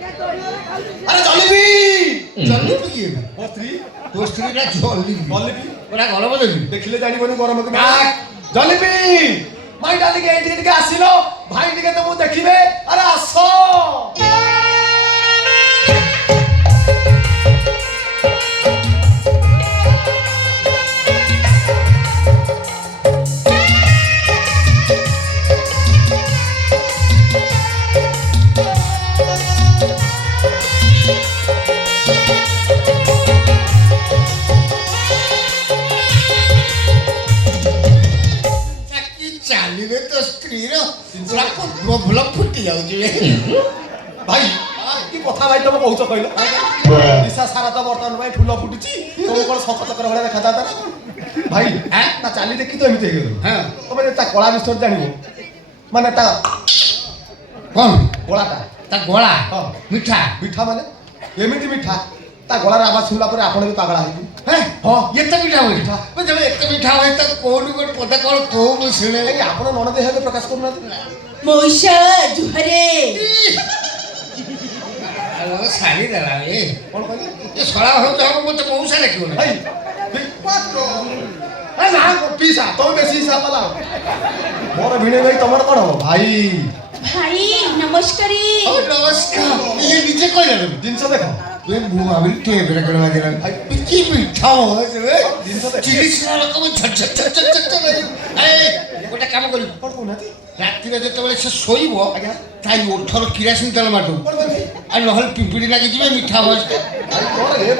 আরে জলিপি জলিপি কি ମୋ ସ୍ତ୍ରୀ তোর স্ত্রীটা জলিপি ଜଲିପି ওরা গরম দেবি ଦେଖିଲେ ଜାଣିବନି ଗରମ କି ଜଲିପି ମାଇଟା ଟିକେ ଏଇଠି ଟିକେ ଆସିଲ ଭାଇ ଟିକେ ତମକୁ ଦେଖିବେ ଆରେ ଆସ ଚାଲିବେ ତ ସ୍ତ୍ରୀର ପୁରା ପଦ୍ମ ଫୁଲ ଫୁଟି ଯାଉଛି ଭାଇ କି କଥା ଭାଇ ତମେ କହୁଛ କହିଲ ଦିଶା ସାରା ତ ବର୍ତ୍ତମାନ ପାଇଁ ଫୁଲ ଫୁଟୁଛି ତମେ କଣ ଶଙ୍ଖ ଚକ୍ର ଭଳିଆ ଦେଖାଯାନ୍ତା ନା ଭାଇ ତା ଚାଲି ଦେଖି ତ ଏମିତି ହେଇଗଲ ତମେ ତା କଳା ବିଷୟରେ ଜାଣିବ ମାନେ ତା କଣ ଗଳାଟା ତା ଗଳା ହଁ ମିଠା ମିଠା ମାନେ ଏମିତି ମିଠା ତା ଗଳାର ଆବାଜ ଶୁଣିଲା ପରେ ଆପଣ ବି ପାଗଳା ହେଇଯିବେ ହଁ ଏତେ ମିଠା ହୁଏ ଯେବେ ଏତେ ମିଠା ହୁଏ ତ କୋଉଠି ଗୋଟେ ପଦା କଣ କୋଉ ମୁଁ ଶୁଣେ ଆପଣ ନଣନ୍ଦ ହେଲେ ପ୍ରକାଶ କରୁନାହାନ୍ତି ମଉସା ଜୁହାରେ ଶାଢୀ ଦେଲା ଏ କଣ କହିଲେ ଏ ଶଳା ହଉଛି ହବ ମତେ ମଉସା ଦେଖିବ ନା ଭାଇ ନା ପିସା ତମେ ବେଶୀ ହିସାବ କଲା ମୋର ଭିଣେଇ ଭାଇ ତମର କଣ ହବ ଭାଇ ଭାଇ ନମସ୍କାରୀ ନମସ୍କାର ଇଏ ନିଜେ କହିଲା ଜିନିଷ ଦେଖ ମୁଁ ଭାବିଲି ଟେବରେ କଣ ବାଜିଲା କି ମିଠା ଚିଲି ସିନା ରକମ ଗୋଟେ କାମ କରିବୁ କଣ କହୁନାହାନ୍ତି ରାତିରେ ଯେତେବେଳେ ସେ ଶୋଇବ ତା ଓଠର କିରାସିନ ତେଲ ମାରିଦେବୁ କଣ କରିବି ଆଉ ନହେଲେ ପିମ୍ପିଡ଼ି ଲାଗିଯିବେ ମିଠା ଭଏସ ଭାଇ